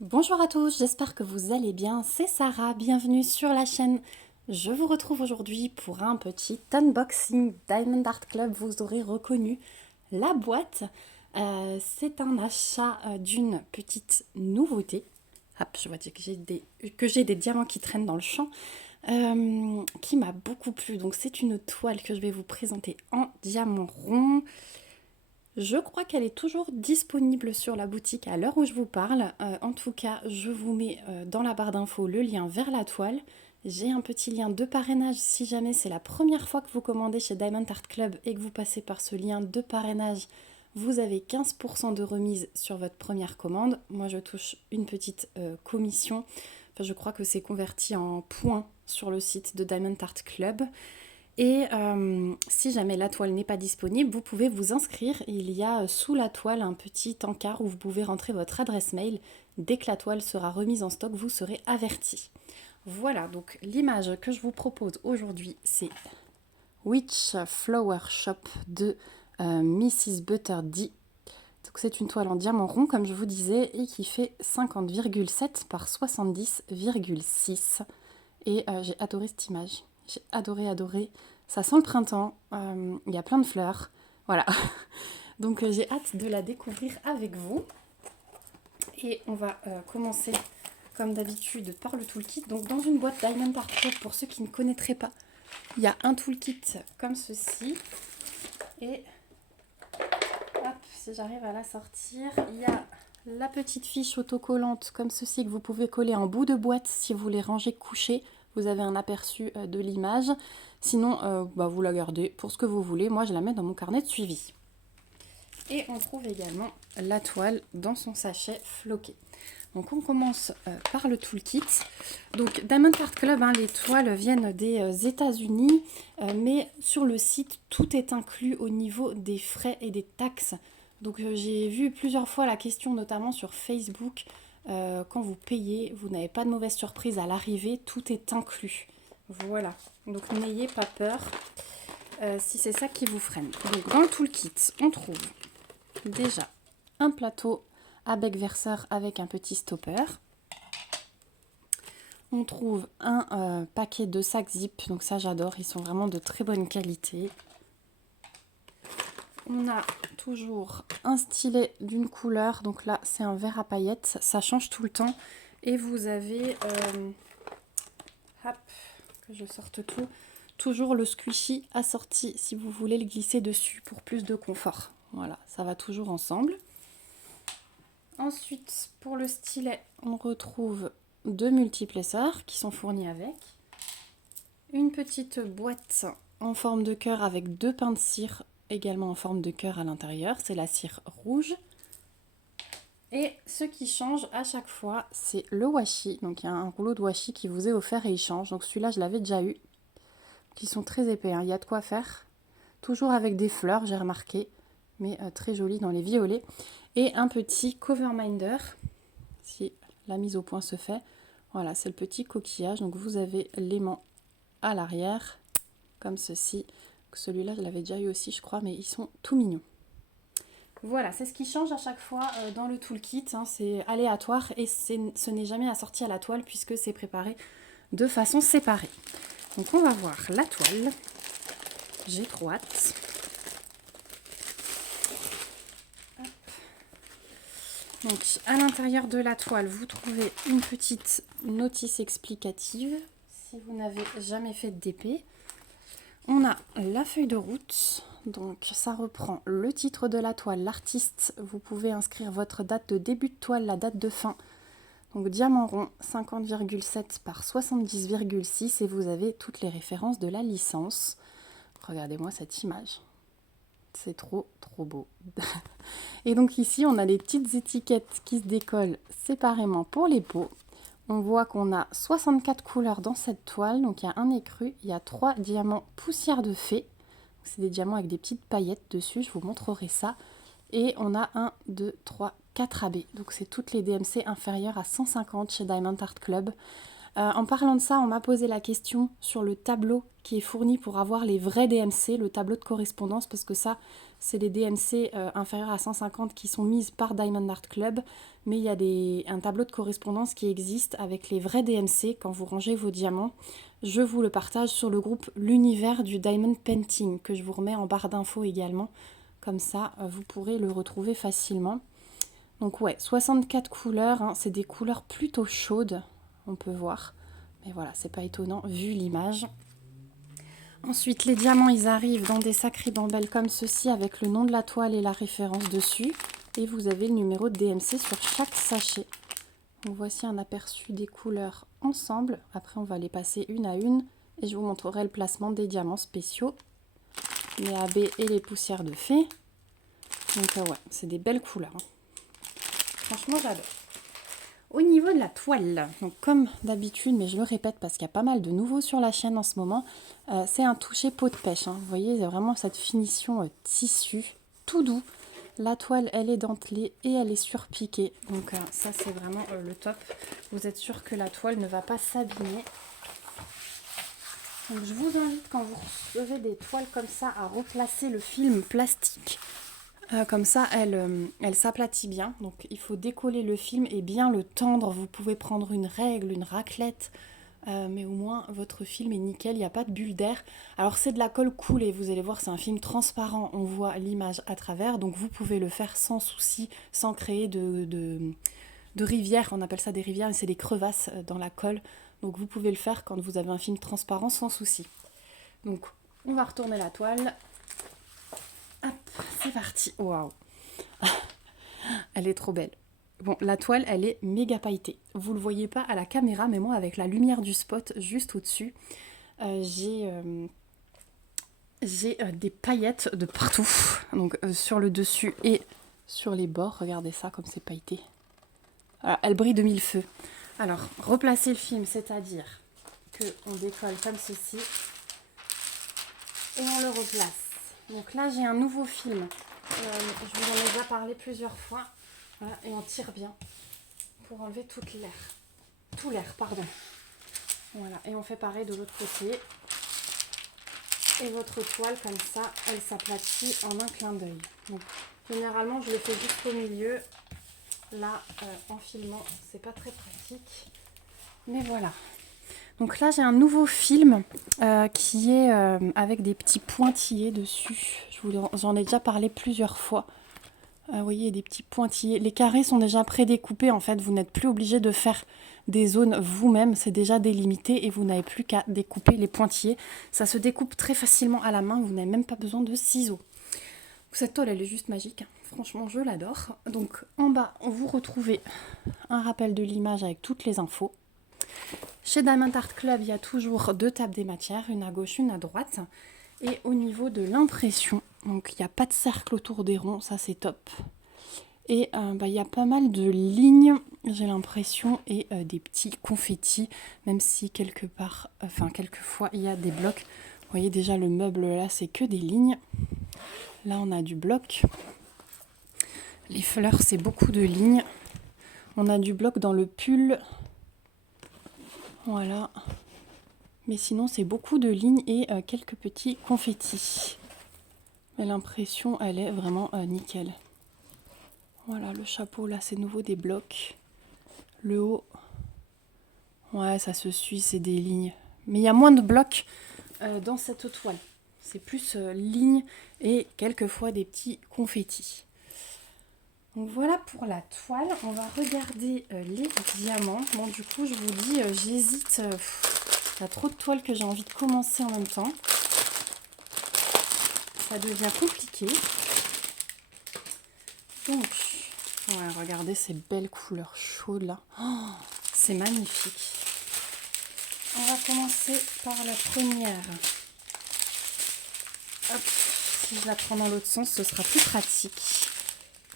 Bonjour à tous, j'espère que vous allez bien. C'est Sarah, bienvenue sur la chaîne. Je vous retrouve aujourd'hui pour un petit unboxing Diamond Art Club. Vous aurez reconnu la boîte. C'est un achat d'une petite nouveauté. Hop, je vois que j'ai des diamants qui traînent dans le champ. Qui m'a beaucoup plu. Donc c'est une toile que je vais vous présenter en diamant rond. Je crois qu'elle est toujours disponible sur la boutique à l'heure où je vous parle. En tout cas, je vous mets dans la barre d'infos le lien vers la toile. J'ai un petit lien de parrainage si jamais c'est la première fois que vous commandez chez Diamond Art Club et que vous passez par ce lien de parrainage. Vous avez 15% de remise sur votre première commande. Moi, je touche une petite commission. Enfin, je crois que c'est converti en points sur le site de Diamond Art Club. Et si jamais la toile n'est pas disponible, vous pouvez vous inscrire. Il y a sous la toile un petit encart où vous pouvez rentrer votre adresse mail. Dès que la toile sera remise en stock, vous serez averti. Voilà, donc l'image que je vous propose aujourd'hui, c'est Witch Flower Shop de Mrs. Butter D. Donc c'est une toile en diamant rond, comme je vous disais, et qui fait 50,7 par 70,6. Et j'ai adoré cette image. J'ai adoré. Ça sent le printemps. Il y a plein de fleurs. Voilà. Donc j'ai hâte de la découvrir avec vous. Et on va commencer comme d'habitude par le toolkit. Donc dans une boîte Diamond Art Club, pour ceux qui ne connaîtraient pas, il y a un toolkit comme ceci. Et hop, si j'arrive à la sortir, il y a la petite fiche autocollante comme ceci que vous pouvez coller en bout de boîte si vous voulez ranger coucher. Vous avez un aperçu de l'image. Sinon, vous la gardez pour ce que vous voulez. Moi, je la mets dans mon carnet de suivi. Et on trouve également la toile dans son sachet floqué. Donc on commence par le toolkit. Donc Diamond Art Club, les toiles viennent des États-Unis, mais sur le site, tout est inclus au niveau des frais et des taxes. Donc j'ai vu plusieurs fois la question, notamment sur Facebook, quand vous payez, vous n'avez pas de mauvaise surprise à l'arrivée, tout est inclus. Voilà, donc n'ayez pas peur si c'est ça qui vous freine. Donc dans le toolkit, on trouve déjà un plateau à bec verseur avec un petit stopper. On trouve un paquet de sacs zip, donc ça j'adore, ils sont vraiment de très bonne qualité. On a toujours un stylet d'une couleur, donc là c'est un vert à paillettes, ça change tout le temps. Et vous avez, hop, que je sorte tout, toujours le squishy assorti si vous voulez le glisser dessus pour plus de confort. Voilà, ça va toujours ensemble. Ensuite, pour le stylet, on retrouve deux multiplesseurs qui sont fournis avec. Une petite boîte en forme de cœur avec deux pains de cire également en forme de cœur à l'intérieur. C'est la cire rouge. Et ce qui change à chaque fois, c'est le washi. Donc il y a un rouleau de washi qui vous est offert et il change. Donc celui-là, je l'avais déjà eu. Ils sont très épais, il y a de quoi faire. Toujours avec des fleurs, j'ai remarqué, mais très joli dans les violets. Et un petit cover minder, si la mise au point se fait. Voilà, c'est le petit coquillage. Donc vous avez l'aimant à l'arrière, comme ceci. Celui-là, je l'avais déjà eu aussi, je crois, mais ils sont tout mignons. Voilà, c'est ce qui change à chaque fois dans le toolkit. C'est aléatoire et ce n'est jamais assorti à la toile puisque c'est préparé de façon séparée. Donc on va voir la toile. J'ai trop hâte. Donc à l'intérieur de la toile, vous trouvez une petite notice explicative si vous n'avez jamais fait d'épée. On a la feuille de route, donc ça reprend le titre de la toile, l'artiste, vous pouvez inscrire votre date de début de toile, la date de fin. Donc diamant rond 50,7 par 70,6 et vous avez toutes les références de la licence. Regardez-moi cette image. C'est trop beau. Et donc ici, on a des petites étiquettes qui se décollent séparément pour les pots. On voit qu'on a 64 couleurs dans cette toile. Donc il y a un écru, il y a 3 diamants poussière de fée. C'est des diamants avec des petites paillettes dessus, je vous montrerai ça. Et on a 1, 2, 3, 4 AB. Donc c'est toutes les DMC inférieures à 150 chez Diamond Art Club. En parlant de ça, on m'a posé la question sur le tableau qui est fourni pour avoir les vrais DMC, le tableau de correspondance, parce que ça, c'est les DMC inférieurs à 150 qui sont mises par Diamond Art Club, mais il y a un tableau de correspondance qui existe avec les vrais DMC quand vous rangez vos diamants. Je vous le partage sur le groupe L'Univers du Diamond Painting, que je vous remets en barre d'infos également. Comme ça, vous pourrez le retrouver facilement. Donc ouais, 64 couleurs, hein, c'est des couleurs plutôt chaudes, on peut voir. Mais voilà, c'est pas étonnant vu l'image. Ensuite, les diamants, ils arrivent dans des sacs ribambelles comme ceci avec le nom de la toile et la référence dessus. Et vous avez le numéro de DMC sur chaque sachet. Donc voici un aperçu des couleurs ensemble. Après, on va les passer une à une et je vous montrerai le placement des diamants spéciaux. Les AB et les poussières de fée. Donc ouais, c'est des belles couleurs. Franchement, j'adore. Au niveau de la toile, donc comme d'habitude, mais je le répète parce qu'il y a pas mal de nouveaux sur la chaîne en ce moment, c'est un toucher peau de pêche. Hein. Vous voyez, il y a vraiment cette finition tissu, tout doux. La toile, elle est dentelée et elle est surpiquée. Donc ça, c'est vraiment le top. Vous êtes sûr que la toile ne va pas s'abîmer. Donc je vous invite, quand vous recevez des toiles comme ça, à replacer le film plastique. Comme ça, elle s'aplatit bien. Donc, il faut décoller le film et bien le tendre. Vous pouvez prendre une règle, une raclette, mais au moins, votre film est nickel. Il n'y a pas de bulle d'air. Alors, c'est de la colle coulée. Vous allez voir, c'est un film transparent. On voit l'image à travers. Donc, vous pouvez le faire sans souci, sans créer de rivières. On appelle ça des rivières, mais c'est des crevasses dans la colle. Donc, vous pouvez le faire quand vous avez un film transparent sans souci. Donc, on va retourner la toile. Hop, c'est parti. Waouh. Elle est trop belle. Bon, la toile, elle est méga pailletée. Vous le voyez pas à la caméra, mais moi, avec la lumière du spot juste au-dessus, j'ai des paillettes de partout. Donc, sur le dessus et sur les bords. Regardez ça, comme c'est pailleté. Voilà, elle brille de mille feux. Alors, replacer le film, c'est-à-dire qu'on décolle comme ceci et on le replace. Donc là, j'ai un nouveau film. Je vous en ai déjà parlé plusieurs fois. Voilà, et on tire bien pour enlever toute l'air. Tout l'air, pardon. Voilà, et on fait pareil de l'autre côté. Et votre toile, comme ça, elle s'aplatit en un clin d'œil. Donc, généralement, je le fais juste au milieu. Là, en filmant, c'est pas très pratique. Mais voilà. Donc là, j'ai un nouveau film qui est avec des petits pointillés dessus. J'en ai déjà parlé plusieurs fois. Vous voyez, des petits pointillés. Les carrés sont déjà prédécoupés. En fait, vous n'êtes plus obligé de faire des zones vous-même. C'est déjà délimité et vous n'avez plus qu'à découper les pointillés. Ça se découpe très facilement à la main. Vous n'avez même pas besoin de ciseaux. Cette toile, elle est juste magique. Franchement, je l'adore. Donc, en bas, vous retrouvez un rappel de l'image avec toutes les infos. Chez Diamond Art Club, il y a toujours 2 tables des matières, une à gauche, une à droite. Et au niveau de l'impression, donc il n'y a pas de cercle autour des ronds, ça c'est top. Et il y a pas mal de lignes, j'ai l'impression, et des petits confettis, même si quelquefois il y a des blocs. Vous voyez déjà le meuble là, c'est que des lignes. Là on a du bloc. Les fleurs, c'est beaucoup de lignes. On a du bloc dans le pull. Voilà. Mais sinon, c'est beaucoup de lignes et quelques petits confettis. Mais l'impression, elle est vraiment nickel. Voilà, le chapeau, là, c'est nouveau des blocs. Le haut, ouais, ça se suit, c'est des lignes. Mais il y a moins de blocs dans cette toile. C'est plus lignes et quelquefois des petits confettis. Donc voilà pour la toile. On va regarder les diamants. Bon, du coup, je vous dis, j'hésite. Il y a trop de toiles que j'ai envie de commencer en même temps. Ça devient compliqué. Donc, ouais, regardez ces belles couleurs chaudes là. Oh, c'est magnifique. On va commencer par la première. Hop, si je la prends dans l'autre sens, ce sera plus pratique.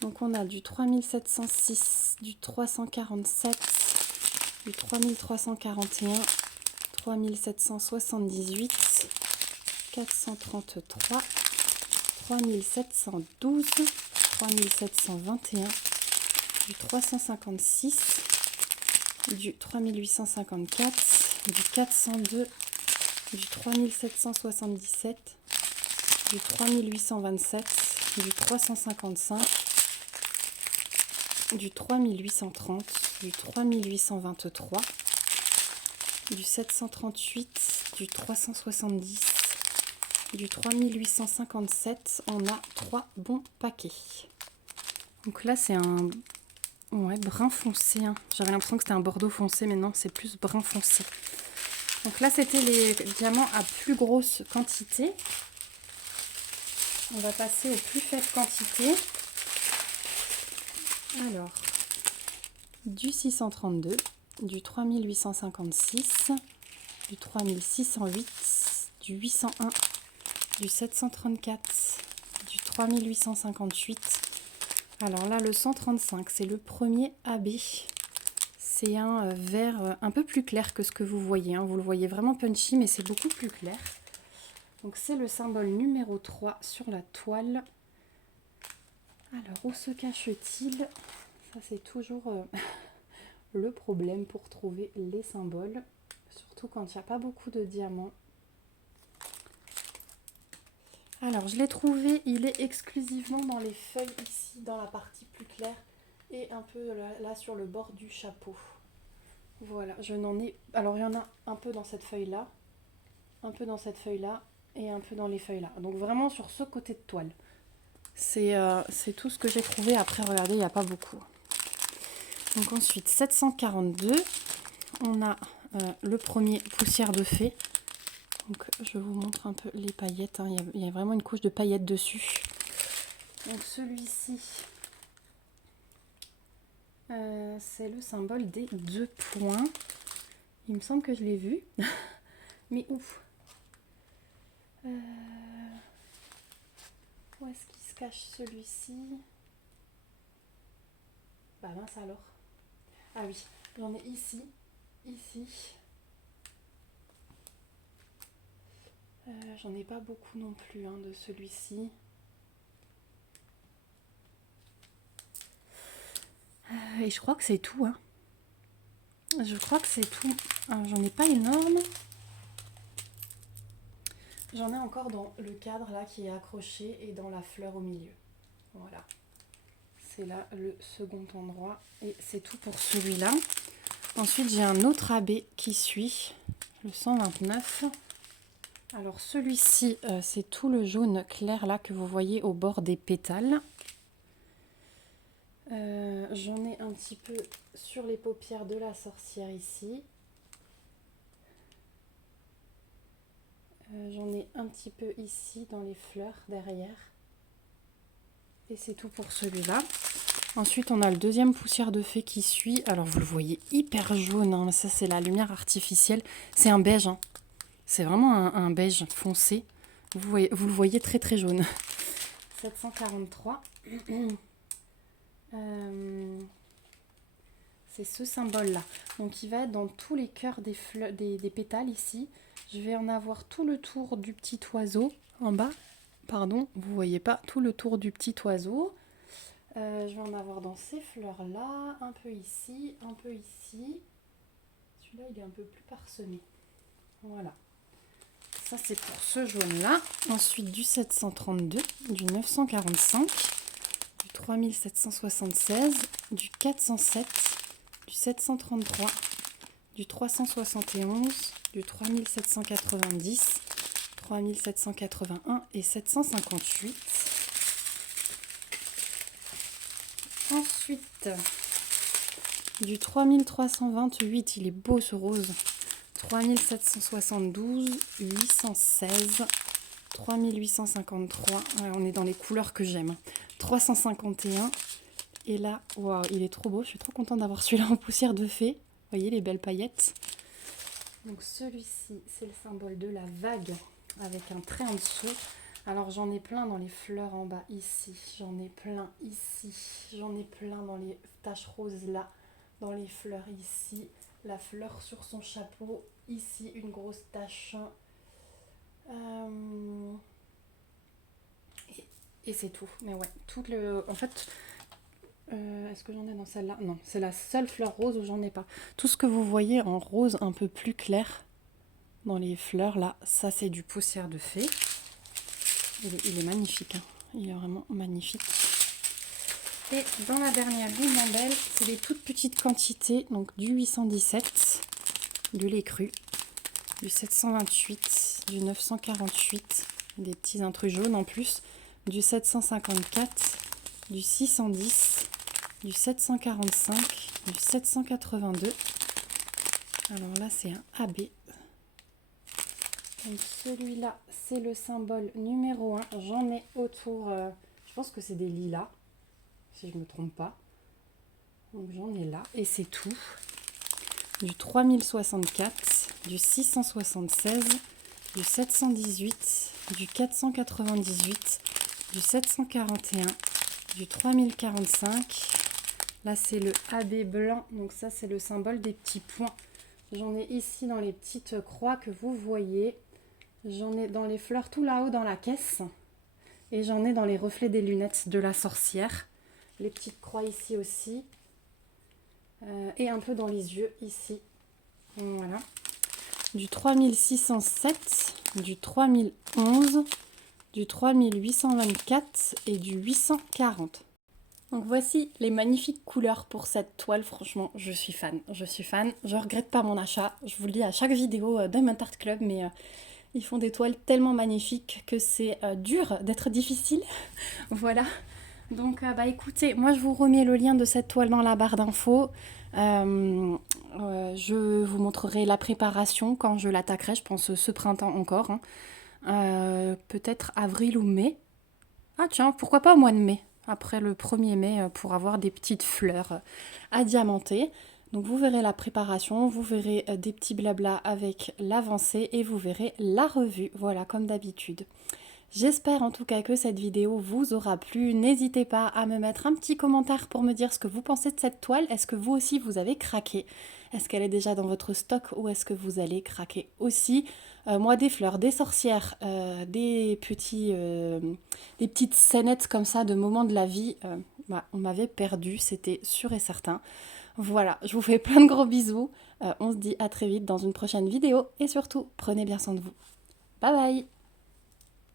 Donc on a du 3706, du 347, du 3341, 3778, 433, 3712, 3721, du 356, du 3854, du 402, du 3777, du 3827, du 355, du 3830, du 3823, du 738, du 370, du 3857. On a 3 bons paquets. Donc là, c'est un brun foncé. Hein. J'avais l'impression que c'était un bordeaux foncé, mais non, c'est plus brun foncé. Donc là, c'était les diamants à plus grosse quantité. On va passer aux plus faibles quantités. Alors, du 632, du 3856, du 3608, du 801, du 734, du 3858. Alors là, le 135, c'est le premier AB. C'est un vert un peu plus clair que ce que vous voyez. Hein. Vous le voyez vraiment punchy, mais c'est beaucoup plus clair. Donc c'est le symbole numéro 3 sur la toile. Alors, où se cache-t-il? Ça, c'est toujours le problème pour trouver les symboles. Surtout quand il n'y a pas beaucoup de diamants. Alors, je l'ai trouvé. Il est exclusivement dans les feuilles ici, dans la partie plus claire. Et un peu là sur le bord du chapeau. Voilà, je n'en ai... Alors, il y en a un peu dans cette feuille-là. Un peu dans cette feuille-là. Et un peu dans les feuilles là. Donc vraiment sur ce côté de toile. C'est tout ce que j'ai trouvé. Après, regardez, il n'y a pas beaucoup. Donc ensuite, 742. On a le premier poussière de fée. Donc je vous montre un peu les paillettes. Hein. Il y a vraiment une couche de paillettes dessus. Donc celui-ci, c'est le symbole des 2 points. Il me semble que je l'ai vu. Mais où? Où est-ce qu'il se cache celui-ci? Bah mince alors. Ah oui, j'en ai ici. J'en ai pas beaucoup non plus hein, de celui-ci. Et je crois que c'est tout. Hein. Je crois que c'est tout. J'en ai pas énorme. J'en ai encore dans le cadre là qui est accroché et dans la fleur au milieu. Voilà. C'est là le second endroit. Et c'est tout pour celui-là. Ensuite, j'ai un autre AB qui suit, le 129. Alors celui-ci, c'est tout le jaune clair là que vous voyez au bord des pétales. J'en ai un petit peu sur les paupières de la sorcière ici. J'en ai un petit peu ici dans les fleurs derrière. Et c'est tout pour celui-là. Ensuite, on a le deuxième poussière de fée qui suit. Alors, vous le voyez hyper jaune. Hein. Ça, c'est la lumière artificielle. C'est un beige. Hein. C'est vraiment un beige foncé. Vous le voyez très très jaune. 743. C'est ce symbole-là. Donc, il va être dans tous les cœurs des pétales ici. Je vais en avoir tout le tour du petit oiseau en bas. Pardon, vous voyez pas tout le tour du petit oiseau. Je vais en avoir dans ces fleurs-là, un peu ici, un peu ici. Celui-là, il est un peu plus parsemé. Voilà. Ça, c'est pour ce jaune-là. Ensuite, du 732, du 945, du 3776, du 407, du 733, du 371, du 3790, 3781 et 758. Ensuite, du 3328, il est beau ce rose. 3772, 816, 3853. Ouais, on est dans les couleurs que j'aime. 351. Et là, waouh, il est trop beau. Je suis trop contente d'avoir celui-là en poussière de fée. Vous voyez les belles paillettes. Donc celui-ci, c'est le symbole de la vague avec un trait en dessous. Alors j'en ai plein dans les fleurs en bas ici, j'en ai plein ici, j'en ai plein dans les taches roses là, dans les fleurs ici, la fleur sur son chapeau, ici une grosse tache. Et c'est tout, mais ouais, tout le... En fait, est-ce que j'en ai dans celle-là? Non, c'est la seule fleur rose où j'en ai pas. Tout ce que vous voyez en rose un peu plus clair dans les fleurs là, ça c'est du poussière de fée. Il est magnifique, hein. il est vraiment magnifique. Et dans la dernière ribambelle, c'est des toutes petites quantités, donc du 817, du lait cru, du 728, du 948, des petits intrus jaunes en plus, du 754, du 610, du 745, du 782. Alors là, c'est un AB. Donc celui-là, c'est le symbole numéro 1. J'en ai autour, je pense que c'est des lilas, si je ne me trompe pas. Donc j'en ai là, et c'est tout. Du 3064, du 676, du 718, du 498, du 741, du 3045. Là, c'est le AB blanc, donc ça, c'est le symbole des petits points. J'en ai ici dans les petites croix que vous voyez. J'en ai dans les fleurs tout là-haut dans la caisse. Et j'en ai dans les reflets des lunettes de la sorcière. Les petites croix ici aussi. Et un peu dans les yeux ici. Voilà. Du 3607, du 3011, du 3824 et du 840. Donc voici les magnifiques couleurs pour cette toile. Franchement, je suis fan. Je regrette pas mon achat. Je vous le dis à chaque vidéo Diamond Art Club, mais ils font des toiles tellement magnifiques que c'est dur d'être difficile. Voilà. Donc écoutez, moi je vous remets le lien de cette toile dans la barre d'infos. Je vous montrerai la préparation quand je l'attaquerai, je pense ce printemps encore. Peut-être avril ou mai. Ah tiens, pourquoi pas au mois de mai, après le 1er mai, pour avoir des petites fleurs à diamanter. Donc vous verrez la préparation, vous verrez des petits blabla avec l'avancée et vous verrez la revue, voilà comme d'habitude. J'espère en tout cas que cette vidéo vous aura plu. N'hésitez pas à me mettre un petit commentaire pour me dire ce que vous pensez de cette toile. Est-ce que vous aussi vous avez craqué? Est-ce qu'elle est déjà dans votre stock ou est-ce que vous allez craquer aussi? Moi, des fleurs, des sorcières, des petites scénettes comme ça de moments de la vie, on m'avait perdu, c'était sûr et certain. Voilà, je vous fais plein de gros bisous. On se dit à très vite dans une prochaine vidéo et surtout, prenez bien soin de vous. Bye bye!